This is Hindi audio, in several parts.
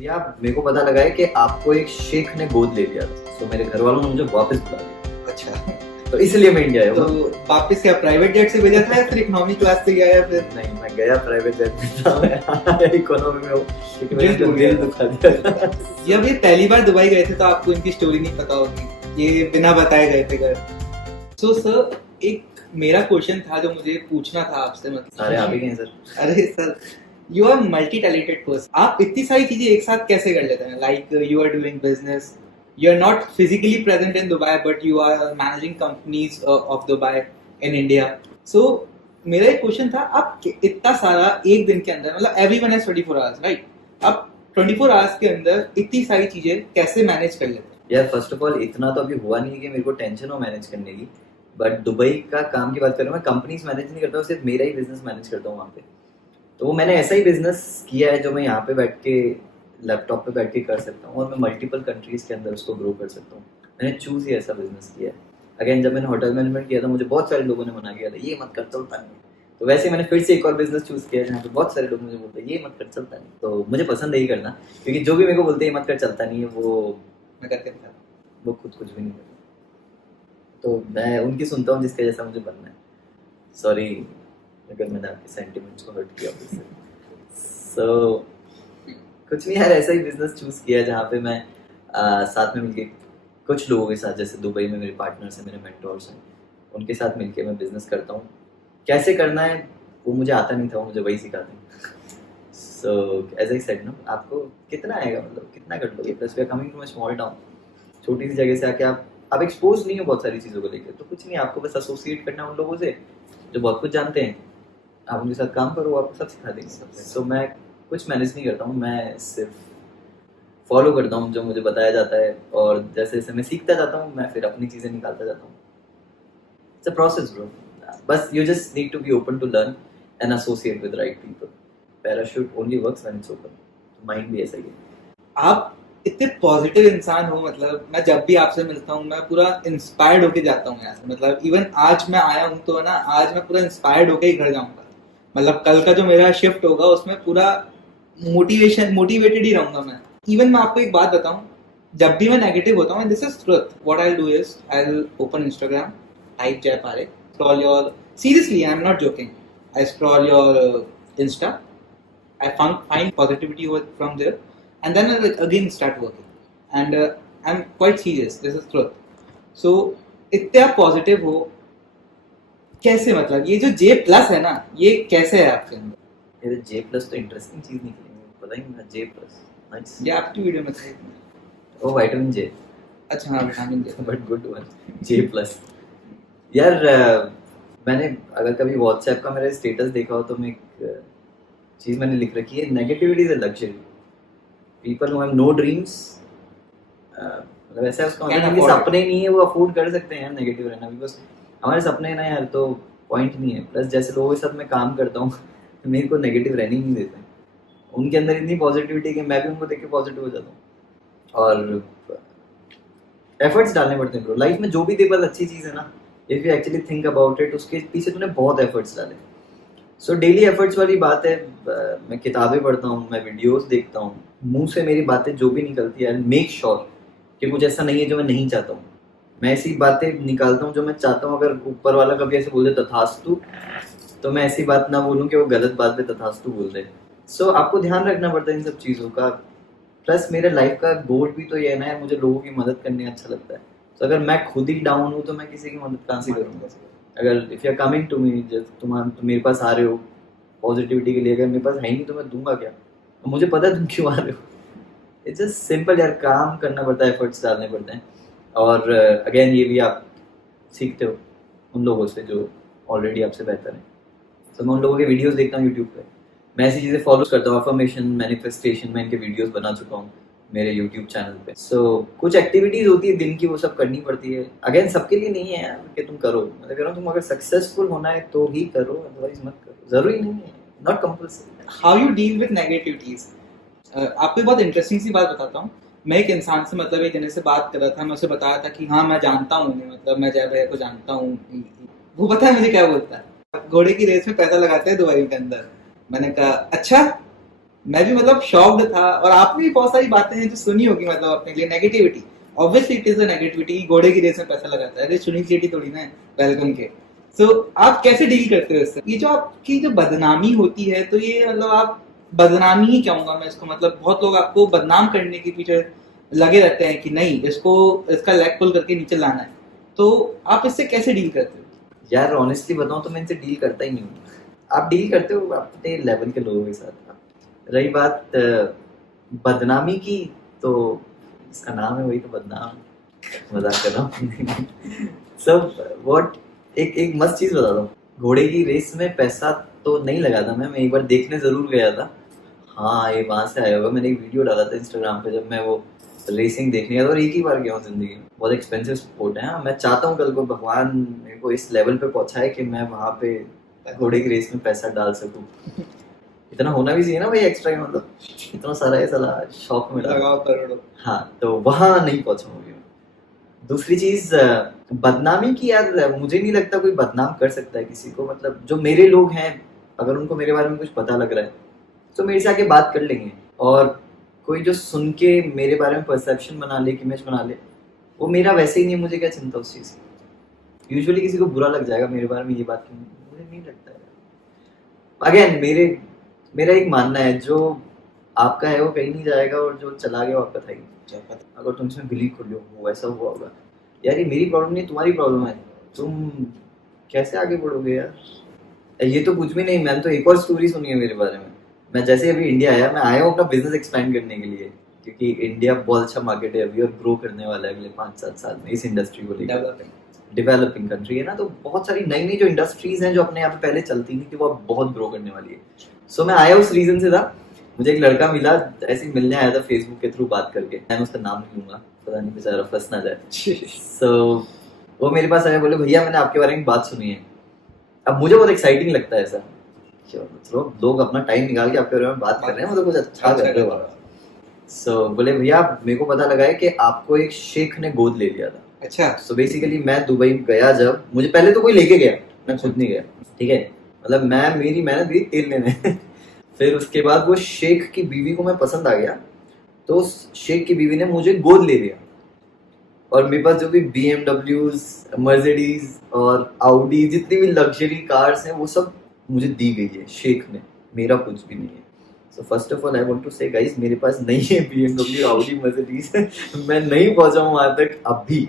या मेरे को पता लगा है कि आपको एक शेख ने गोद ले लिया था, तो मेरे घर वालों ने मुझे वापस बुला लिया। अच्छा, तो इसलिए मैं इंडिया आया तो हूँ। वापस क्या प्राइवेट जेट से भेजा था या फिर इकोनॉमी क्लास से गया या फिर? नहीं, मैं गया प्राइवेट जेट में था, मैं इकोनॉमी में हूँ क्योंकि मैंने दिल टूट दिल गया। दुखा दिया था। जब ये पहली बार दुबई गए थे तो आपको इनकी स्टोरी नहीं पता होगी, ये बिना बताए गए थे घर। सो सर, एक मेरा क्वेश्चन था जो मुझे पूछना था आपसे, सारे आप ही गए सर। अरे sir, you are multi talented person, आप इतनी सारी चीजें एक साथ कैसे कर लेते हैं? Like you are doing business, you are not physically present in Dubai but you are managing companies of Dubai in India. So मेरा एक क्वेश्चन था, आप इतना सारा एक दिन के अंदर, मतलब एवरीवन हैज 24 आवर्स राइट, आप 24 आवर्स के अंदर इतनी सारी चीजें कैसे मैनेज कर लेते हैं? यार फर्स्ट ऑफ ऑल इतना तो अभी हुआ नहीं है कि मेरे को टेंशन हो मैनेज करने की, बट दुबई का काम की बात करूँ, मैं कंपनीज मैनेज नहीं करता हूँ, सिर्फ मेरा ही बिजनेस मैनेज करता हूँ वहाँ पे। तो वो मैंने ऐसा ही बिजनेस किया है जो मैं यहाँ पे बैठ के लैपटॉप पे बैठ के कर सकता हूँ और मैं मल्टीपल कंट्रीज के अंदर उसको ग्रो कर सकता हूँ। मैंने चूज ही ऐसा बिजनेस किया है। अगेन जब मैंने होटल मैनेजमेंट किया था, मुझे बहुत सारे लोगों ने मना किया था, ये मत कर, चलता नहीं। तो वैसे ही मैंने फिर से एक और बिजनेस चूज किया है जहाँ पे बहुत सारे लोग मुझे बोलते हैं ये मत कर, चलता नहीं। तो मुझे पसंद है ही करना, क्योंकि जो भी मेरे को बोलते हैं ये मत कर, चलता नहीं है, मैं करके दिखा। वो खुद कुछ भी नहीं करता। तो मैं उनकी सुनता हूँ जिसके जैसा मुझे बनना है। सॉरी अगर मैंने आपके सेंटिमेंट्स को हर्ट किया सो कुछ नहीं यार, ऐसा ही बिजनेस चूज किया है जहाँ पे मैं साथ में मिलके कुछ लोगों के साथ, जैसे दुबई में मेरे पार्टनर्स हैं, मेरे मेंटोर्स हैं, उनके साथ मिलके मैं बिजनेस करता हूँ। कैसे करना है वो मुझे आता नहीं था, वो मुझे वही सिखाते हैं। सो एज आई सेड ना, आपको कितना आएगा, मतलब कितना कर लोगे, plus we are coming to a small town, छोटी सी जगह से आके आप एक्सपोज नहीं हो बहुत सारी चीज़ों को लेकर, तो कुछ नहीं, आपको बस एसोसिएट करना है उन लोगों से जो बहुत कुछ जानते हैं। आप उनके साथ काम करो, आपको सब सिखा देंगे। सो मैं कुछ मैनेज नहीं करता हूँ, मैं सिर्फ फॉलो करता हूँ जो मुझे बताया जाता है, और जैसे जैसे मैं सीखता जाता हूँ मैं फिर अपनी चीज़ें निकालता जाता हूँ। इट्स अ प्रोसेस ब्रो, बस you just need to be open to learn and associate with right people. Parachute only works when it's open. Mind भी ऐसा ही है। आप इतने पॉजिटिव इंसान हो, मतलब मैं जब भी आपसे मिलता हूँ मैं पूरा इंस्पायर्ड होके जाता हूँ यहाँ से। मतलब इवन आज मैं आया हूँ तो ना, आज मैं पूरा इंस्पायर्ड होके ही घर जाऊंगा। मतलब कल का जो मेरा शिफ्ट होगा उसमें पूरा मोटिवेटेड ही रहूंगा मैं। इवन मैं आपको एक बात बताऊं, जब भी मैं नेगेटिव होता हूँ, this is truth, what I do is I will open Instagram, type जय पारे, scroll your, seriously I am not joking, I scroll your Insta, I find positivity from there, and then I again start working. And I'm quite serious. This is truth. So इतने आप पॉजिटिव हो कैसे? मतलब ये जो J प्लस है ना, ये कैसे है आपके अंदर? मेरे J प्लस तो इंटरेस्टिंग चीज़ निकली, पता ही नहीं J प्लस। नाइस। ये आपकी वीडियो में था। ओ विटामिन J। अच्छा हाँ, vitamin J, but good one, J plus. यार मैंने अगर कभी व्हाट्सएप का मेरा स्टेटस देखा हो तो मैं एक चीज मैंने लिख रखी है, negativity is a luxury, people who have know dreams, मतलब ऐसा है उसका मतलब कि सपने नहीं है वो अफोर्ड कर सकते हैं नेगेटिव रहना, बिकॉज हमारे सपने ना यार, तो पॉइंट नहीं है। प्लस जैसे लोगों के साथ मैं काम करता हूँ तो मेरे को नेगेटिव रहने ही नहीं देते, उनके अंदर इतनी पॉजिटिविटी कि मैं भी उनको देख के पॉजिटिव हो जाता हूँ। और एफर्ट्स डालने पड़ते हैं ब्रो लाइफ में, जो भी तेरे पास अच्छी चीज़ है ना, if you actually think about it, उसके पीछे तूने बहुत एफर्ट्स डाले। सो डेली एफर्ट्स वाली बात है। मैं किताबें पढ़ता हूँ, मैं वीडियोस देखता हूँ, मुंह से मेरी बातें जो भी निकलती है, मेक श्योर कि कुछ ऐसा नहीं है जो मैं नहीं चाहता हूँ। मैं ऐसी बातें निकालता हूँ जो मैं चाहता हूँ। अगर ऊपर वाला कभी ऐसे बोल दे तथास्तु, तो मैं ऐसी बात ना बोलूँ कि वो गलत बात पे तथास्तु बोल दे। सो आपको ध्यान रखना पड़ता है इन सब चीज़ों का। प्लस मेरे लाइफ का गोल भी तो ये है ना, मुझे लोगों की मदद करने अच्छा लगता है। तो अगर मैं खुद ही डाउन हूँ तो मैं किसी की मदद कहाँ से करूँगा? अगर if you are coming to me, तुम मेरे पास आ रहे हो पॉजिटिविटी के लिए, अगर मेरे पास है ही नहीं तो मैं दूंगा क्या? तो मुझे पता है तुम क्यों आ रहे हो। इट्स जस्ट सिंपल यार, काम करना पड़ता है, एफर्ट्स डालने पड़ते हैं। और अगेन ये भी आप सीखते हो उन लोगों से जो ऑलरेडी आपसे बेहतर है। तो मैं उन लोगों के वीडियोस देखता हूँ यूट्यूब पे, मैं ऐसी चीज़ें फॉलो करता हूँ। अफर्मेशन, मैनिफेस्टेशन, मैं इनके वीडियोस बना चुका हूँ मेरे यूट्यूब चैनल पे। सो कुछ एक्टिविटीज़ होती है दिन की, वो सब करनी पड़ती है। अगेन सबके लिए नहीं है यार कि तुम करो, मैं कह रहा हूँ तुम अगर सक्सेसफुल होना है तो ही करो, अदरवाइज मत करो, ज़रूरी नहीं है, not compulsory. How you deal with negativities? आपको एक बहुत इंटरेस्टिंग सी बात बताता हूँ। मैं एक इंसान से, मतलब एक जने से बात कर रहा था, मैं उसे बताया था कि हाँ मैं जानता हूँ, मतलब मैं जय भैया को जानता हूँ। वो पता है मुझे क्या बोलता है? घोड़े की रेस में पैसा लगाते हैं दुबई के अंदर। मैंने कहा अच्छा, मैं भी मतलब शॉक्ड था। और आपने भी बहुत सारी बातें हैं जो सुनी होगी मतलब अपने लिए, negativity, obviously it is a negativity, घोड़े की रेस में पैसा लगाता है, अरे सुनी चीटी थोड़ी ना वेलकम के। सो आप कैसे डील करते हो इससे? ये जो आपकी जो बदनामी होती है, तो ये मतलब आप बदनामी ही कहूंगा मैं इसको, मतलब बहुत लोग आपको बदनाम करने के पीछे लगे रहते हैं कि नहीं इसको, इसका लेग पुल करके नीचे लाना है, तो आप इससे कैसे डील करते हो? यार ऑनेस्टली बताऊं तो मैं इनसे डील करता ही नहीं हूँ। आप डील करते हो अपने लेवल के लोगों के साथ। रही बात बदनामी की, तो इसका नाम है वही तो बदनाम, मजाक कर रहा हूँ। सब व्हाट, एक मस्त चीज बता दो, घोड़े की रेस में पैसा तो नहीं लगा था मैं एक बार देखने जरूर गया था। हाँ ये वहां से आया होगा, मैंने एक वीडियो डाला था इंस्टाग्राम पे जब मैं वो रेसिंग देखने गया था, और एक ही बार गया हूँ जिंदगी में। बहुत एक्सपेंसिव स्पोर्ट है। हाँ, मैं चाहता हूँ कल को भगवान मेरे को इस लेवल पे पहुंचाए कि मैं वहां पे घोड़े की रेस में पैसा डाल सकूं। इतना होना भी चाहिए ना भाई एक्स्ट्रा, मतलब इतना सारा है साला शौक में डाला। लगाओ करोड़ों। हाँ तो वहां नहीं पहुंचा हूँ अभी मैं। दूसरी चीज बदनामी की, यार मुझे नहीं लगता कोई बदनाम कर सकता है किसी को। मतलब जो मेरे लोग हैं, अगर उनको मेरे बारे में कुछ पता लग रहा है तो मेरे से आके बात कर लेंगे। और कोई जो सुन के मेरे बारे में परसेप्शन बना ले, इमेज बना ले, वो मेरा वैसे ही नहीं है, मुझे क्या चिंता उस चीज की। यूजुअली किसी को बुरा लग जाएगा मेरे बारे में ये बात की, मुझे नहीं लगता है। अगेन मेरा एक मानना है, जो आपका है वो कहीं नहीं जाएगा, और जो चला गया वो आपका था ही। अगर तुम इसमें बिलीव कर लो वो ऐसा हुआ होगा, यार ये मेरी प्रॉब्लम नहीं, तुम्हारी प्रॉब्लम है, तुम कैसे आगे बढ़ोगे यार। ये तो कुछ भी नहीं। मैंने तो एक और स्टोरी सुनी है मेरे बारे में। मैं जैसे अभी इंडिया आया, मैं आया हूँ अपना बिजनेस एक्सपेंड करने के लिए, क्योंकि इंडिया बहुत अच्छा मार्केट है अभी और ग्रो करने वाला है अगले 5-7 साल में इस इंडस्ट्री को लेकर। डेवलपिंग कंट्री है ना, तो बहुत सारी नई नई जो इंडस्ट्रीज हैं जो अपने यहाँ पे पहले चलती नहीं थी, वो अब बहुत ग्रो करने वाली है। सो मैं आया उस रीजन से था। मुझे एक लड़का मिला, ऐसे ही मिलने आया था फेसबुक के थ्रू बात करके। मैं उसका नाम नहीं लूंगा, पता नहीं बेचारा फंस ना जाए। सो वो मेरे पास आया, बोले भैया मैंने आपके बारे में बात सुनी है। अब मुझे बहुत एक्साइटिंग लगता है ऐसा, मतलब लोग अपना टाइम निकाल के आपके बारे में बात कर रहे हैं, मतलब कुछ अच्छा कर रहे हो। सो बोले भैया मेरे को पता लगा है कि आपको एक शेख ने गोद ले लिया था। अच्छा। सो बेसिकली मैं दुबई गया जब, मुझे पहले तो कोई लेके गया, मैं खुद नहीं गया, ठीक है। मतलब मेरी मेहनत गई तेल लेने। फिर उसके बाद वो शेख की बीवी को मैं पसंद आ गया, तो उस शेख की बीवी ने मुझे गोद ले लिया। और मेरे पास जो भी BMWs, मर्सिडीज और आउडी, जितनी भी लग्जरी कार्स हैं, वो सब मुझे दी गई है शेख ने, मेरा कुछ भी नहीं है। So first of all I want to say guys, मेरे पास नहीं है BMW, आउडी, मर्सिडीज। मैं नहीं पहुंचा हूं वहां तक अभी,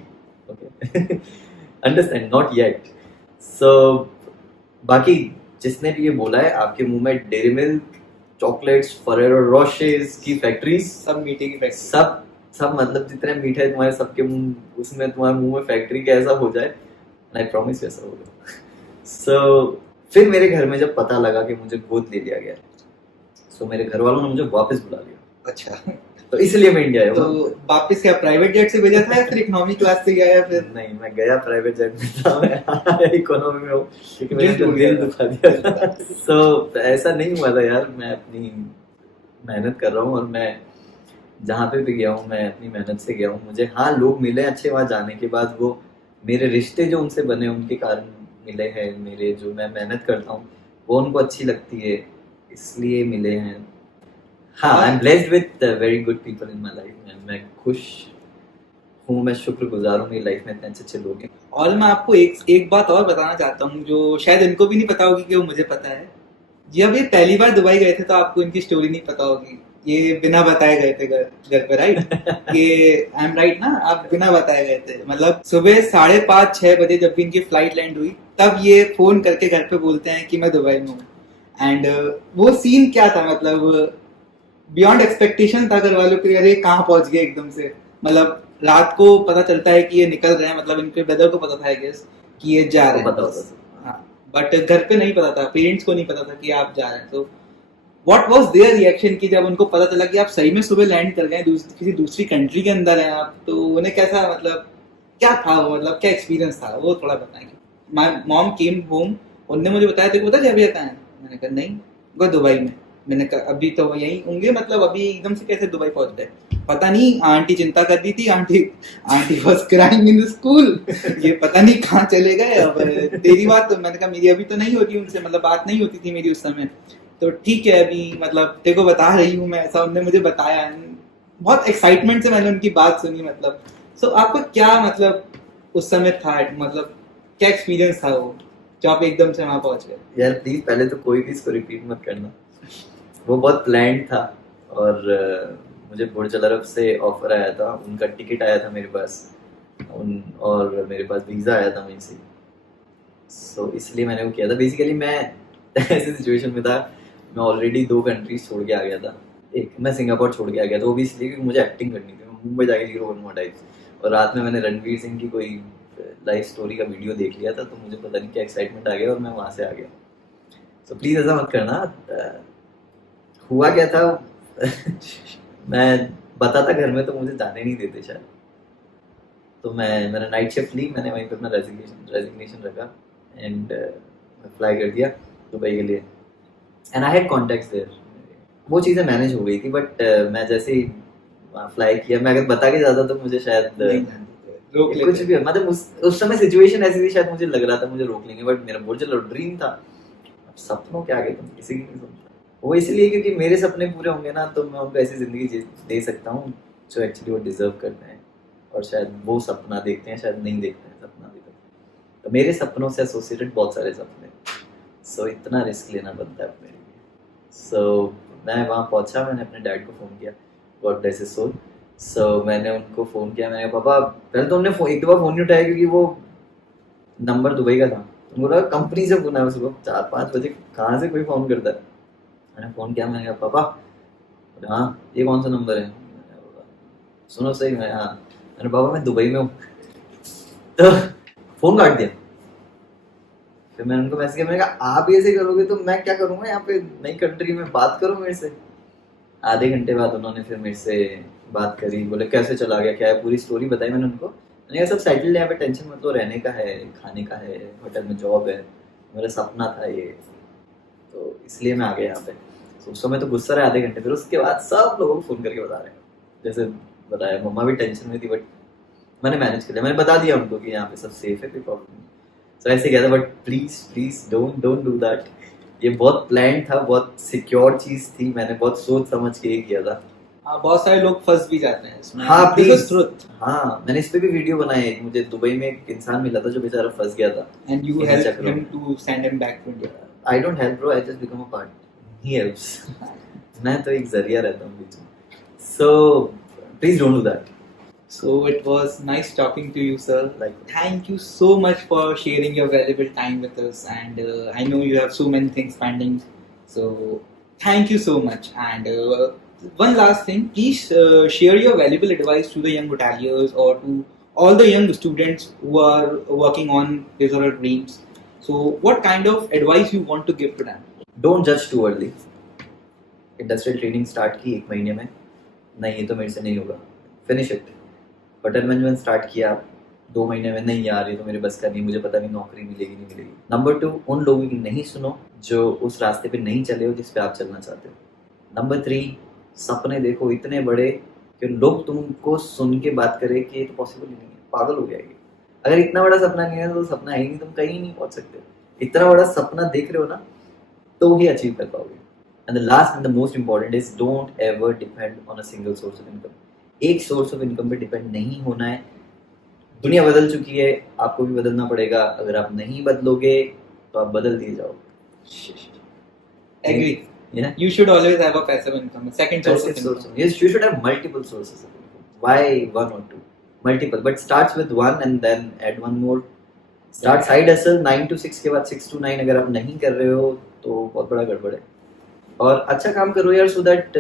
okay. Understand, not yet. So बाकी जिसने भी ये बोला है, आपके मुंह में dairy milk, chocolates, Ferrero Rochers की फैक्ट्रीज, सब मीठे की फैक्ट्री, सब मतलब जितने मीठे हैं तुम्हारे सबके मुंह, उसमें तुम्हारे मुंह में फैक्ट्री का ऐसा हो जाए, आई प्रॉमिस ऐसा होगा। सो फिर मेरे घर में जब पता लगा कि मुझे गोद ले लिया गया, सो मेरे घर वालों ने मुझे वापस बुला लिया। अच्छा। तो इसलिए मैं इंडिया आया। तो वापस क्या प्राइवेट जेट से भेजा था या फिर इकोनॉमी क्लास से गया? फिर नहीं, मैं गया प्राइवेट जेट में था, मैं इकोनॉमी में हूँ क्योंकि मैंने दिल दुखा दिया था। सो ऐसा नहीं हुआ था यार, मैं अपनी मेहनत कर रहा हूँ, और मैं जहाँ पे भी गया हूँ मैं अपनी मेहनत से गया हूँ। मुझे हाँ लोग मिले अच्छे वहाँ जाने के बाद, वो मेरे रिश्ते जो उनसे बने उनके कारण मिले हैं, मेरे जो मैं मेहनत करता हूँ वो उनको अच्छी लगती है, इसलिए मिले हैं। हाँ, I am blessed with very good people in my life. मैं खुश हूँ, मैं शुक्रगुजार हूँ, मेरी लाइफ में इतने अच्छे लोग हैं। और मैं आपको एक बात और बताना चाहता हूँ जो शायद इनको भी नहीं पता होगी कि वो मुझे पता है। जब ये पहली बार दुबई गए थे तो आपको इनकी स्टोरी नहीं पता होगी, ये बिना बताए गए थे घर पे, राइट? ये आई एम राइट ना, आप बिना बताए गए थे। मतलब सुबह 5:30-6 बजे जब भी इनकी फ्लाइट लैंड हुई, तब ये फोन करके घर पे बोलते हैं कि मैं दुबई में हूँ। एंड वो सीन क्या था, मतलब बियॉन्ड एक्सपेक्टेशन था घर वालों के लिए। अरे कहाँ पहुंच गए एकदम से। मतलब रात को पता चलता है कि ये निकल रहे हैं, मतलब इनके ब्रदर को पता था आई गेस कि ये जा रहे हैं, पता होता था। हाँ, बट घर पे नहीं पता था, पेरेंट्स को नहीं पता था कि आप जा रहे हैं। तो व्हाट वाज देयर रिएक्शन कि जब उनको पता चला कि आप सही में सुबह लैंड कर गए, किसी दूसरी कंट्री के अंदर हैं आप, तो उन्हें कैसा, मतलब क्या था वो, मतलब क्या एक्सपीरियंस था वो थोड़ा बताएं। माय मॉम केम होम, उन्होंने मुझे बताया तेरे को पता जब ये कहाँ है? मैंने कहा नहीं, वो दुबई में। मैंने कहा अभी तो यहीं होंगे, मतलब अभी एकदम से कैसे दुबई पहुंच गए? पता नहीं, आंटी चिंता कर दी थी, aunty was crying in the school, ये पता नहीं कहाँ चले गए। अब तेरी बात तो, मैंने कहा मेरी अभी तो नहीं होती उनसे, मतलब बात नहीं होती थी मेरी उस समय। तो ठीक है, अभी मतलब तेरे को बता रही हूँ मैं, ऐसा उन्होंने मुझे बताया and बहुत एक्साइटमेंट से मैंने उनकी बात सुनी। मतलब सो आपको क्या मतलब उस समय था, मतलब क्या एक्सपीरियंस था वो जो आप एकदम से वहाँ पहुँच गए? यार प्लीज पहले तो कोई भी इसको रिपीट मत करना, वो बहुत प्लान्ड था। और मुझे बुर्ज अल अरब से ऑफर आया था, उनका टिकट आया था मेरे पास, और मेरे पास वीज़ा आया था वहीं से। सो इसलिए मैंने वो किया था। बेसिकली मैं ऐसी सिचुएशन में था, मैं ऑलरेडी 2 कंट्रीज छोड़ के आ गया था। एक मैं सिंगापुर छोड़ के आ गया था, वो भी इसलिए क्योंकि मुझे एक्टिंग करनी थी। मैं मुंबई जाके 011 टाइप, और रात में मैंने रणवीर सिंह की कोई लाइफ स्टोरी का वीडियो देख लिया था, तो मुझे पता नहीं क्या एक्साइटमेंट आ गया और मैं वहाँ से आ गया। तो प्लीज़ ऐसा मत करना। हुआ क्या था मैं बताता घर में तो मुझे जाने नहीं देते शायद। तो मैंने नाइट शिफ्ट ली, मैंने वहीं पे अपना रेजिग्नेशन रखा एंड मैं फ्लाई कर दिया दुबई के लिए। And I had contacts there, वो चीज़ें मैनेज हो गई थी। बट मैं जैसे ही फ्लाई किया, मैं अगर बता के जाता तो मुझे शायद नहीं जानते थे, रोक कुछ लेते भी, मतलब उस समय सिचुएशन ऐसी थी, शायद मुझे लग रहा था मुझे रोक लेंगे, बट मेरा बुर्ज अल अरब ड्रीम था। अब सपनों के आगे तुम किसी की नहीं सुनता। वो इसलिए क्योंकि मेरे सपने पूरे होंगे ना, तो मैं उनको ऐसी जिंदगी दे सकता हूँ जो एक्चुअली वो डिजर्व करते हैं, और शायद वो सपना देखते हैं, शायद नहीं देखते हैं सपना अभी तक। तो मेरे सपनों से एसोसिएटेड बहुत सारे सपने, सो इतना रिस्क लेना बनता है अपने लिए। सो मैं वहाँ पहुँचा, मैंने अपने डैड को फ़ोन किया, गॉड ब्लेस हिज सोल। सो मैंने उनको फ़ोन किया, मैंने कहा पापा, पहले तो उन्होंने एक दो बार फ़ोन नहीं उठाया क्योंकि वो नंबर दुबई का था। उनको लगा कंपनी से फ़ोन आया, सुबह 4-5 बजे कहाँ से कोई फ़ोन करता है। मैंने फ़ोन किया, मैंने कहा पापा, बोले, हाँ ये कौन सा नंबर है? मैंने बोला, सुनो सही। मैं हाँ, मैंने पापा मैं दुबई में हूँ। तो फ़ोन काट दिया। फिर मैंने उनको मैसेज किया, मैंने कहा आप ऐसे करोगे तो मैं क्या करूँगा यहाँ पे नई कंट्री में, बात करो मेरे से। आधे घंटे बाद उन्होंने फिर मेरे से बात करी, बोले कैसे चला गया, क्या है, पूरी स्टोरी बताई मैंने उनको। मैंने कहा सब सेटल्ड है यहाँ पे, टेंशन मत लो, रहने का है, खाने का है, होटल में जॉब है, मेरा सपना था ये, तो इसलिए मैं आ गया यहाँ पे। तो उस समय तो गुस्सा रहा आधे घंटे, फिर उसके बाद सब लोगों को फ़ोन करके बता रहे हैं, जैसे बताया। मम्मा भी टेंशन में थी, बट मैंने मैनेज कर लिया, मैंने बता दिया उनको कि यहाँ पे सब सेफ है, कोई प्रॉब्लम नहीं। तो ऐसे किया था, but please please don't do that. ये बहुत प्लान था, बहुत सिक्योर चीज़ थी, मैंने बहुत सोच समझ के ये किया था। हाँ, बहुत सारे लोग फंस भी जाते हैं इसमें। हाँ प्लीज, ट्रुथ। हाँ मैंने इस पे भी वीडियो बनाई है। मुझे दुबई में एक इंसान मिला था जो बेचारा फंस गया था, एंड यू इन्हीं हेल्प चक्करों हिम में। To send him back to India. I don't help bro, I just become a part, he helps. मैं तो एक जरिया रहता हूँ बीच में। So please don't do that. So it was nice talking to you, sir. Like, Thank you so much for sharing your valuable time with us. And I know you have so many things pending. So thank you so much. And one last thing, please share your valuable advice to the young hoteliers or to all the young students who are working on his or her dreams. So what kind of advice you want to give to them? Don't जज too early. Industrial training start की 1 महीने में, नहीं ये तो मेरे से नहीं होगा, finish it. Hotel management start किया 2 महीने में, नहीं यार ये तो मेरे बस का नहीं, मुझे पता नहीं नौकरी मिलेगी नहीं मिलेगी। नंबर 2, उन लोगों की नहीं सुनो जो उस रास्ते पे नहीं चले हो जिस पे आप चलना चाहते हो। नंबर 3, सपने देखो इतने बड़े कि लोग तुमको सुन के बात करें कि ये तो पॉसिबल ही नहीं है, पागल हो गया ये। अगर इतना बड़ा सपना नहीं है तो सपना है ही नहीं, तुम कहीं नहीं पहुंच सकते। इतना बड़ा सपना देख रहे हो ना, तो ही अचीव कर पाओगे। And the last and the most important is don't ever depend on a single source of income. एक सोर्स ऑफ इनकम पे डिपेंड नहीं होना है। दुनिया बदल चुकी है, आपको भी बदलना पड़ेगा। अगर आप नहीं बदलोगे तो आप बदल दिए जाओगे। Agree. Yeah. You should always have a passive income, a second source of income. Yes, you should have multiple sources of income. Why 1 or 2? Multiple, but starts with 1 and then add 1 more. Start side hustle 9 to 6 के बाद 6 to 9 अगर आप नहीं कर रहे हो तो बहुत बड़ा गड़बड़ है। और अच्छा काम करो यार, so that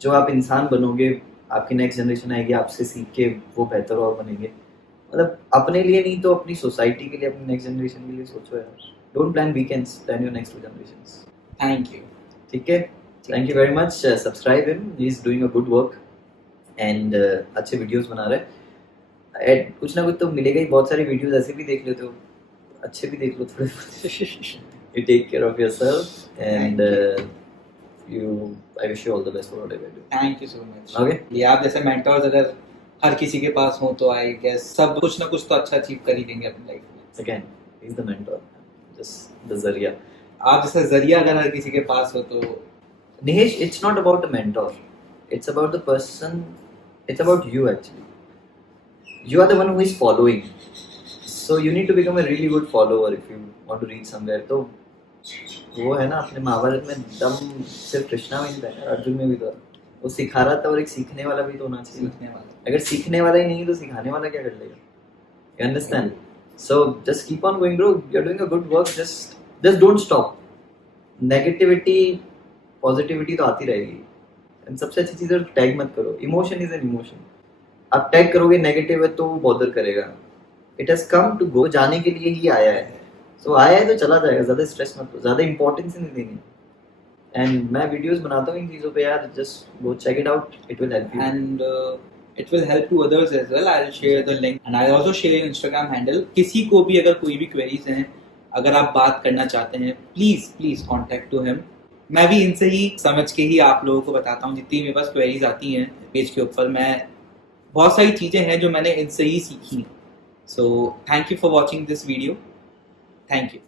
जो आप इंसान बनोगे, आपकी नेक्स्ट जनरेशन आएगी, आपसे सीख के वो बेहतर और बनेंगे। मतलब अपने लिए नहीं तो अपनी सोसाइटी के लिए, अपनी नेक्स्ट जनरेशन के लिए सोचो यार। Don't plan weekends, plan your next 2 generations. Thank you. ठीक है, thank you very much. Subscribe him, he is doing a good work and अच्छे वीडियोस बना रहे हैं। कुछ ना कुछ तो मिलेगा ही, बहुत सारे वीडियोस ऐसे भी देख लेते हो, अच्छे भी देख लो थोड़े। You take care of yourself and I wish you all the best for whatever you do. Thank you so much. Okay. ये आप जैसे मेंटर्स अगर हर किसी के पास हो तो आई गेस सब कुछ ना कुछ तो अच्छा अचीव कर ही लेंगे अपनी लाइफ में। Again, he's the mentor, just the Zaria. आप जैसा जरिया अगर हर किसी के पास हो तो Nihesh, it's not about a mentor. It's about the person. It's about you actually. You are the one who is following. So you need to become a really good follower if you want to reach somewhere. तो वो है ना अपने महाभारत में दम सिर्फ कृष्णा में ही था, अर्जुन में भी था। वो सिखा रहा था और एक सीखने वाला भी तो होना चाहिए। सीखने वाला। अगर सीखने वाला ही नहीं है तो सिखाने वाला क्या कर लेगा? You understand? So just keep on going, bro. You're doing a good work. Just don't stop. Negativity, positivity तो आती रहेगी। एंड सबसे अच्छी चीज़ है टैग मत करो। Emotion is an emotion. आप टैग करोगे नेगेटिव है तो वो बॉदर करेगा। It has come to go, जाने के लिए ही आया है। सो आया है तो चला जाएगा, ज़्यादा स्ट्रेस मत लो, ज़्यादा इंपॉर्टेंस नहीं देनी। एंड मैं वीडियोस बनाता हूँ इन चीज़ों पे यार, just go check it out, it will help you. And it will help to others as well. I'll share the link and I'll also share an Instagram handle. किसी को भी अगर कोई भी queries हैं, अगर आप बात करना चाहते हैं, please contact to him. मैं भी इनसे ही समझ के ही आप लोगों को बताता हूँ। जितनी मेरे पास क्वेरीज आती हैं पेज के ऊपर, मैं बहुत सारी चीज़ें हैं जो मैंने इनसे ही सीखी। So thank you for watching this video. Thank you.